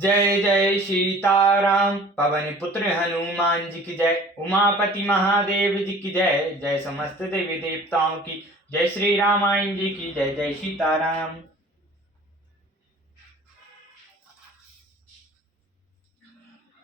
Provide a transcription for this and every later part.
जय जय सीताराम। पवन पुत्र हनुमान जी की जय। उमापति महादेव जी की जय। जय समस्त देवी देवताओं की जय। श्री रामायण जी की जय। जय सीताराम।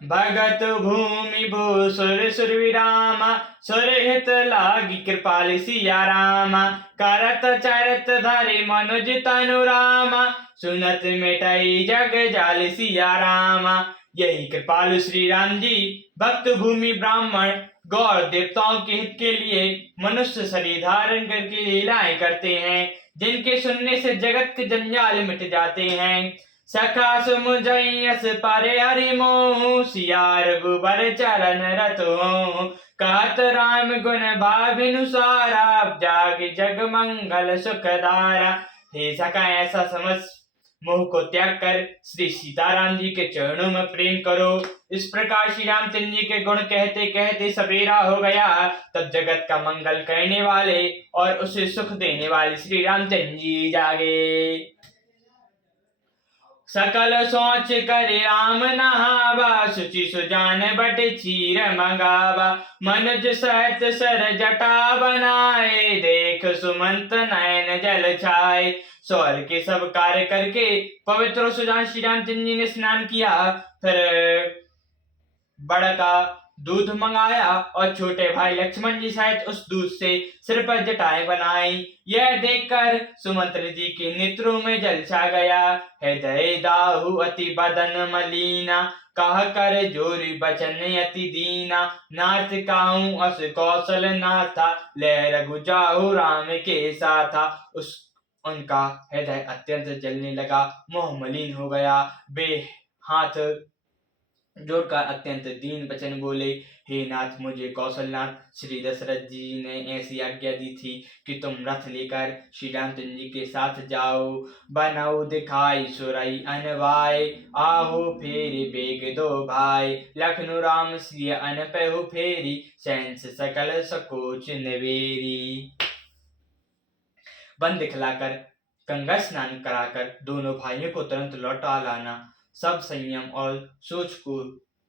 भगत भूमि भूसुर सुरविरामा सुरहित लागी कृपाल सिया रामा। करत चरत धरि मनुज तनु रामा सुनत मिटई जग जाल सिया रामा। यही कृपालु श्री राम जी भक्त भूमि ब्राह्मण गौर देवताओं के हित के लिए मनुष्य शरीर धारण करके लीलाएं करते हैं, जिनके सुनने से जगत के जंजाल मिट जाते हैं। सखा सुमुझस पारे हरि मोह सिया रघुबर चरण रतो। कहत राम गुण भाविनुसारा जाग जग मंगल सुखदारा। हे सखा, ऐसा समझ मोह को त्याग कर श्री सीताराम जी के चरणों में प्रेम करो। इस प्रकार श्री रामचंद्र जी के गुण कहते कहते सवेरा हो गया। तब जगत का मंगल करने वाले और उसे सुख देने वाले श्री रामचंद्र जी जागे। सकल सोच कर राम नहावा सुचि सुजान बट चीर मंगावा। मनुज सहत सर जटा बनाए देख सुमंत नयन जल छाए। स्वर्ग के सब कार्य करके पवित्र सुजान श्री रामचंद्र जी ने स्नान किया। फिर बड़का दूध मंगाया और छोटे भाई लक्ष्मण जी सहित उस दूध से सिर पर जटाएं बनाई। यह देखकर सुमंत्र जी के नेत्रों में जल छा गया। हृदय दाहु अति बदन मलीना कह कर जोरी बचन अति दीना। नाथ काहू अस कौशल नाथा ले रघु जाहु राम के साथा। उनका हृदय अत्यंत जलने लगा, मोह मलिन हो गया। वे हाथ जोड़कर अत्यंत दीन वचन बोले, हे नाथ, मुझे कौशलनाथ श्री दशरथ जी ने ऐसी आज्ञा दी थी कि तुम रथ लेकर श्री रामचंद्र जी के साथ जाओ। बनाओ दिखाई सुरई अनवाय आहो फेरी बेग दो भाई। लखनु राम सिय अन पहु फेरी सहंस सकल सकोच नवेरी। वन दिखलाकर गंगा स्नान कराकर दोनों भाइयों को तुरंत लौटा लाना। सब संयम और सोच को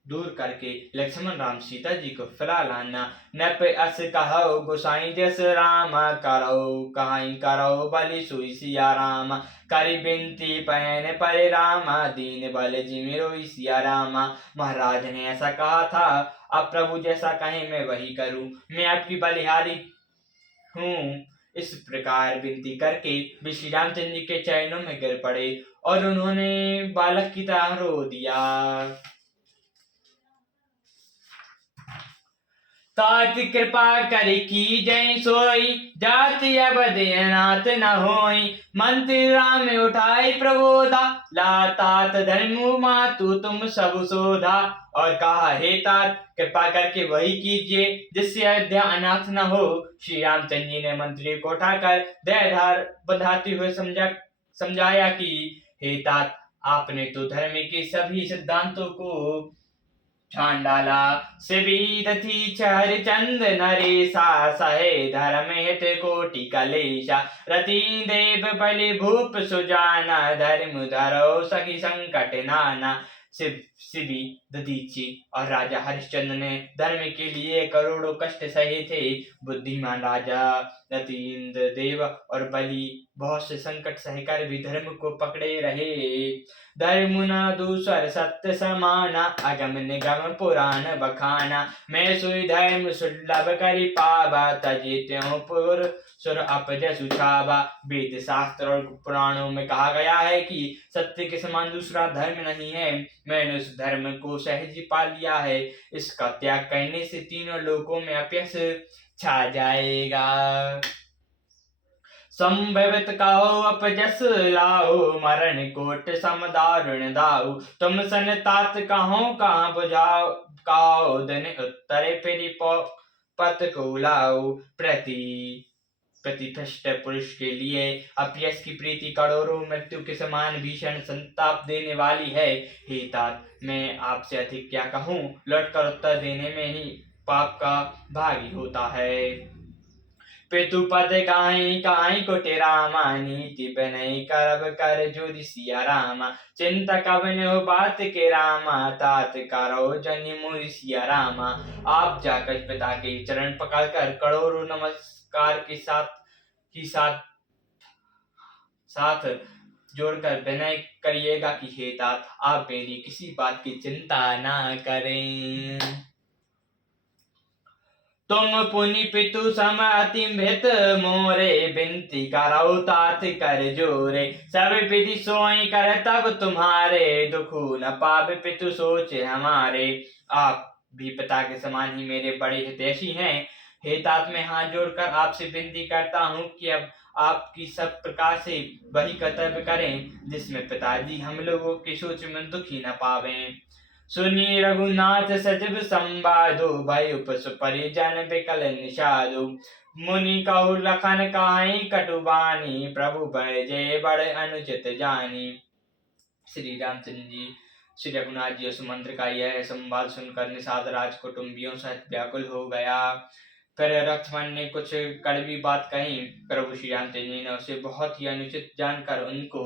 दूर करके लक्ष्मण राम सीता जी को फिरा लाना। नप अस कहो गोसाई जस राम करो कहाई करो बलि सोई सिया राम। करी बिनती पहन पर रामा दीन बल जिमिरो सिया रामा। महाराज ने ऐसा कहा था, अब प्रभु जैसा कहें मैं वही करूं। मैं आपकी बलिहारी हूँ। इस प्रकार विनती करके वे श्री रामचंद्र जी के चरणों में गिर पड़े और उन्होंने बालक की तरह रो दिया। तात कृपा कर की जय सोई जाति अब देनाथ न होई। मंत्री राम उठाई प्रबोधा ला तात धर्म मातु तुम सब सोधा। और कहा, हे तात, कृपा करके वही कीजिए जिससे अयोध्या अनाथ न हो। श्री रामचंद्र जी ने मंत्री को उठाकर दयाधार बधाते हुए समझाया कि हे तात, आपने तो धर्म के सभी सिद्धांतों को छान डाला। सिबीद थी चर चंद नरेशा सहे धर्म हित कोटि कलेशा। रति देव बलि भूप सुजाना धर्म धरो सखी संकट नाना। शिबी दधीची और राजा हरिश्चंद्र ने धर्म के लिए करोड़ों कष्ट सहे थे। बुद्धिमान राजा रतीन्द्र देव और बलि बहुत से संकट सहकर भी धर्म को पकड़े रहे। धर्म न दूसर सत्य समाना अगम निगम पुराण बखाना। मैं सुई धर्म सुलभ करी पावा तजे त्यों पुर सुर अपज सुछावा। वेद शास्त्र और पुराणों में कहा गया है कि सत्य के समान दूसरा धर्म नहीं है। मैंने उस धर्म को सहज ही पा लिया है। इसका त्याग करने से तीनों लोकों में अपयश छा जाएगा। संभवित कहो अपजस लाओ मरण कोट समदारुण दाऊ। तुम सन तात कहो कहाँ बुझाओ काओ धन उत्तरे फिर पत को लाओ। प्रतिष्ठित पुरुष के लिए अपयश की प्रीति करोड़ों मृत्यु के समान भीषण संताप देने वाली है। हे तात, मैं आपसे अधिक क्या कहूँ, लौटकर उत्तर देने में ही पाप का भागी होता है। पितु पद काई काई को रामा, नीति बनई करब कर जोरी सिया रामा। चिंता कवन हो बात के रामा, तात करो जनि मोहि सिया रामा। आप जाकर पिता के चरण पकड़कर करोड़ों नमस्कार के साथ साथ जोड़कर विनय करिएगा कि हे तात, आप मेरी किसी बात की चिंता ना करें। तुम पुनि पितु सम अति भृत मोरे, बिनती करौ तात कर जोरे। सब विधि सोई कर तब तुम्हारे, दुखु न पाव पितु सोच हमारे। आप भी पिता के समान ही मेरे बड़े हितैषी हैं। हे तात, मैं हाथ जोड़कर आपसे विनती करता हूँ कि अब आपकी सब प्रकार से वही कर्तव्य करें जिसमें पिताजी हम लोगों की सोच में दुखी न पावें। सुनी रघुनाथ सचिव संवादो, भय उपसु परिजन बिकल निषादो। मुनि कहु लखन काहि कटुबानी, प्रभु भय जय बड़ अनुचित जानी। श्री रामचंद्र जी श्री रघुनाथ जी सुमंत्र का यह संवाद सुनकर निषाद राज कुटुंबियों सहित व्याकुल हो गया। फिर लक्ष्मण ने कुछ कड़वी बात कही। प्रभु श्री रामचंद्र जी ने उसे बहुत ही अनुचित जानकर उनको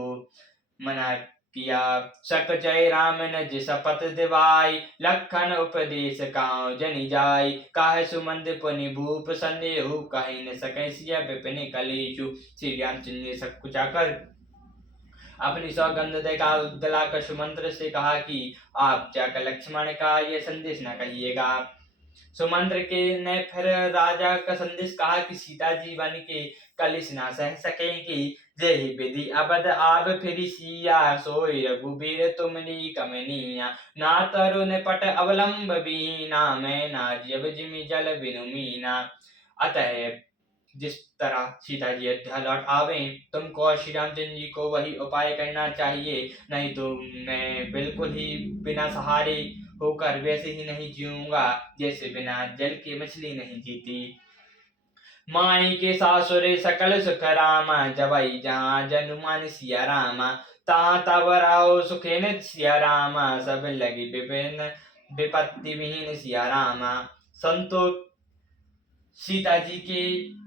मना किया। सक जय राम न जिस शपथ दिवाई, लखन उपदेश काहु जनि जाय। काहे सुमंद पुनि भूप संदेहु, कहि न सकै सिया विपिन कलेशु। श्री रामचंद्र ने सब कुछ आकर अपनी सौगंध दिलाकर सुमंत्र से कहा कि आप जाकर लक्ष्मण का यह संदेश न कहिएगा। सुमंत्र के ने फिर राजा का संदेश कहा कि सीता जी बन के कलिश ना सह सकेंगी। जय विधि अबद आब फिर सिया, सोई रघुबीर तुमनी कमनिया। ना तरुण पट अवलंब बीना, मैं ना जब जिमि जल बिनु मीना। अतः जिस तरह सीता जी अयोध्या लौट आवे, तुमको और श्री रामचंद्र जी को वही उपाय करना चाहिए, नहीं तो मैं बिल्कुल ही बिना सहारे होकर वैसे ही नहीं जीऊंगा जैसे बिना जल की मछली नहीं जीती। माई के सासुरे सकल सुख रामा, जबई जहाँ जनुमान सिया रामा। ता तब राव सुखेन सिया रामा, सब लगी विभिन्न विपत्ति विहीन सिया रामा। संतो सीता जी के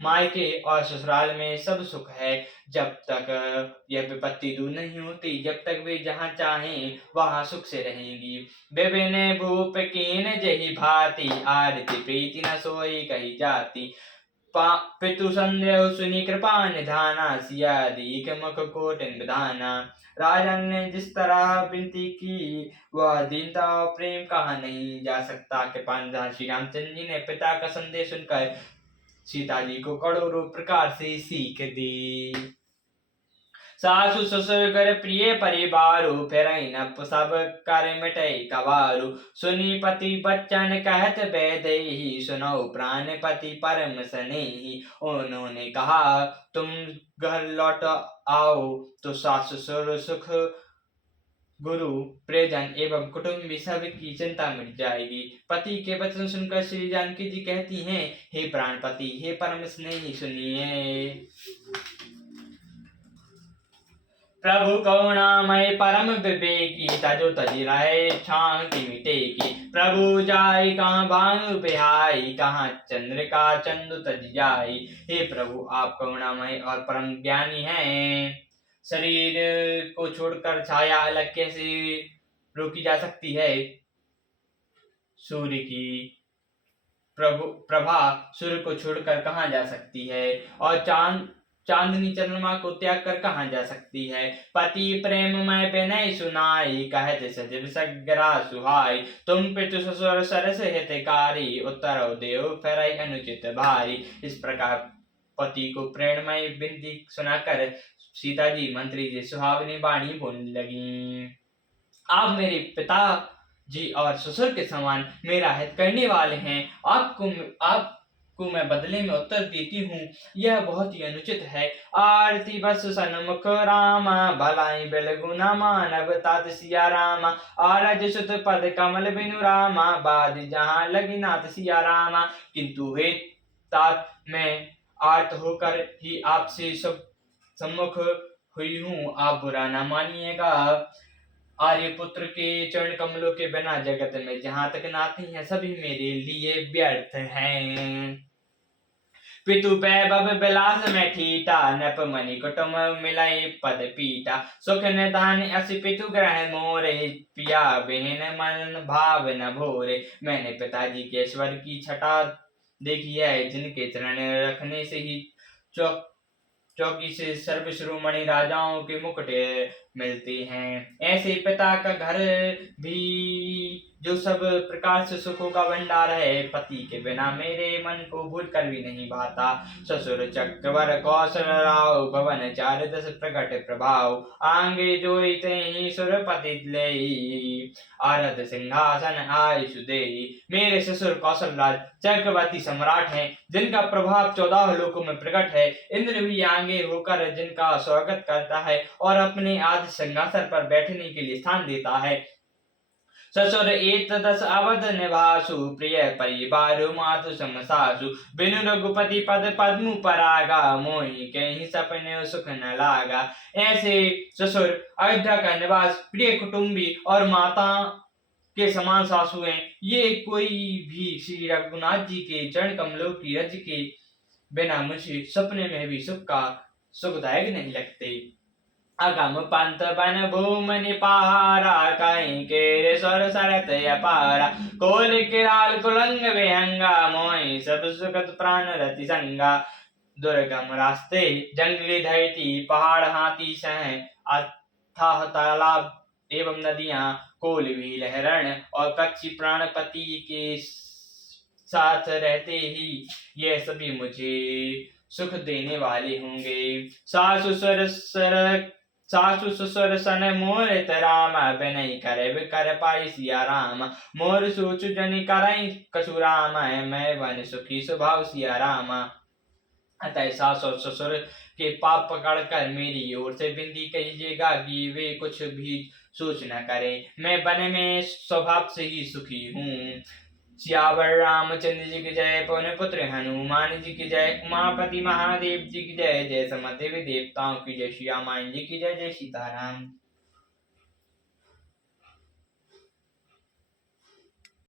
मायके और ससुराल में सब सुख है, जब तक यह विपत्ति दूर नहीं होती, जब तक वे जहाँ चाहें वहाँ सुख से रहेंगी। विभिन्न भूप कीन जही भांति, आरती प्रीति न सोई कही जाती। पितु संदेह सुनी कृपा निधाना, सिया दीख मुख कोटिन विधाना। राजन ने जिस तरह विनती की वह दीनता और प्रेम कहा नहीं जा सकता। कृपा निधान श्री रामचंद्र जी ने पिता का संदेश सुनकर सीता जी को करोड़ों प्रकार से सीख दी। सासु ससुर घर प्रिय परिवारु, फिर न सब कर मिटई कवारु। सुनी पति बच्चन कहत बैदेही, सुनो प्राणपति परम स्नेही। उन्होंने कहा तुम घर लौट आओ तो सास ससुर सुख गुरु परिजन एवं कुटुंबी सब की चिंता मिट जाएगी। पति के वचन सुनकर श्री जानकी जी कहती हैं, हे प्राणपति, हे परम स्नेही, सुनिए। प्रभु करुणामय परम विवेकी, तजो तजी रहे छां की मिटेगी। प्रभु जाय कहाँ भानु बिहाई, कहाँ चंद्रिका चंदु तज जाई। हे प्रभु, आप करुणामय और परम ज्ञानी हैं। शरीर को छोड़कर छाया अलग कैसे रोकी जा सकती है? सूर्य की प्रभा सूर्य को छोड़कर कहाँ जा सकती है? और चांदनी चंद्रमा को त्याग कर कहाँ जा सकती है? पति प्रेम में विनय सुनाई, कहते सजीव सगरा सुहाई। तुम पितु ससुर सरस हितकारी, उत्तर देव फिर अनुचित भारी। इस प्रकार पति को प्रेममय विनती सुनाकर सीता जी मंत्री जी सुहावनी वाणी बोलने लगी। आप मेरे पिता जी और ससुर के समान मेरा हित करने वाले हैं। आपको मैं बदले में उत्तर देती हूँ, यह बहुत ही अनुचित है। आरती बस सन्मुख रामा, भलाई बिलगुना मानव तात सिया रामा। आरज सुत पद कमल बिनु रामा, बाद जहाँ लगी नाथ सिया रामा। किंतु हे तात, मैं आर्त होकर ही आपसे सब सम्मुख हुई हूँ, आप बुरा न मानिएगा। आर्यपुत्र के चरण कमलों के बिना जगत में जहाँ तक नाती हैं सभी मेरे लिए व्यर्थ हैं। पितु वैभव विलास में ठीटा, नप मणि कुटुम मिलई पद पीटा। सुख निधान असि पितु ग्रह मोरे, पिया बिन मन भाव न भोरे। मैंने पिताजी के स्वर की छटा देखी है, जिनके चरण रखने से ही चौकी से सर्व शिरोमणि राजाओं के मुकुट मिलते हैं। ऐसे पिता का घर भी जो सब प्रकार से सुखों का भंडार है, पति के बिना मेरे मन को भूल कर भी नहीं भाता। ससुर चक्रवर कौशल राव, भवन चार दस प्रकट प्रभाव। आंगे जोड़ते ही सुरपति ले, आरत सिंहासन आयु देई। मेरे ससुर कौशल राज चक्रवर्ती सम्राट हैं, जिनका प्रभाव 14 लोकों में प्रकट है। इंद्र भी आगे होकर जिनका स्वागत करता है और अपने आदि सिंहासन पर बैठने के लिए स्थान देता है। ससुर एक 10 अवध निवासु, प्रिय परिवार मातु समसासु। बिनु रघुपति पद पद्म परागा, मोहि कहीं सपने सुख न लागा। ऐसे ससुर अयोध्या का निवास, प्रिय कुटुंबी और माता के समान सासु हैं। ये कोई भी श्री रघुनाथ जी के चरण कमलों की रज के बिना मुझे सपने में भी सुखदायक नहीं लगते। अगम पंथ बन भूमि पहारा, कहीं के स्वर सरत अपारा। कोल किराल कुलंग विहंगा, मोहि सब सुखत प्राण रति संगा। दुर्गम रास्ते जंगली धरती, पहाड़ हाथी सह, अथाह तालाब एवं नदियां, कोल भी लहरण और कच्ची प्राणपति के साथ रहते ही ये सभी मुझे सुख देने वाले होंगे। सासु ससुर सन मोर राम, बिनई करे कर पाई सिया राम। मोर सोचु जनि करई कछु राम, मैं बन सुखी स्वभाव सिया राम। अतः सास और ससुर के पाप पकड़ कर मेरी ओर से विनती कीजिएगा कि वे कुछ भी सोच न करें। मैं वन में स्वभाव से ही सुखी हूँ। सियावर रामचंद्र जी की जय, पवन पुत्र हनुमान जी की जय, उमापति महादेव जी की जय, जय समस्त देवी देवताओं की जय, श्री रामायण जी की जय, जय सीताराम।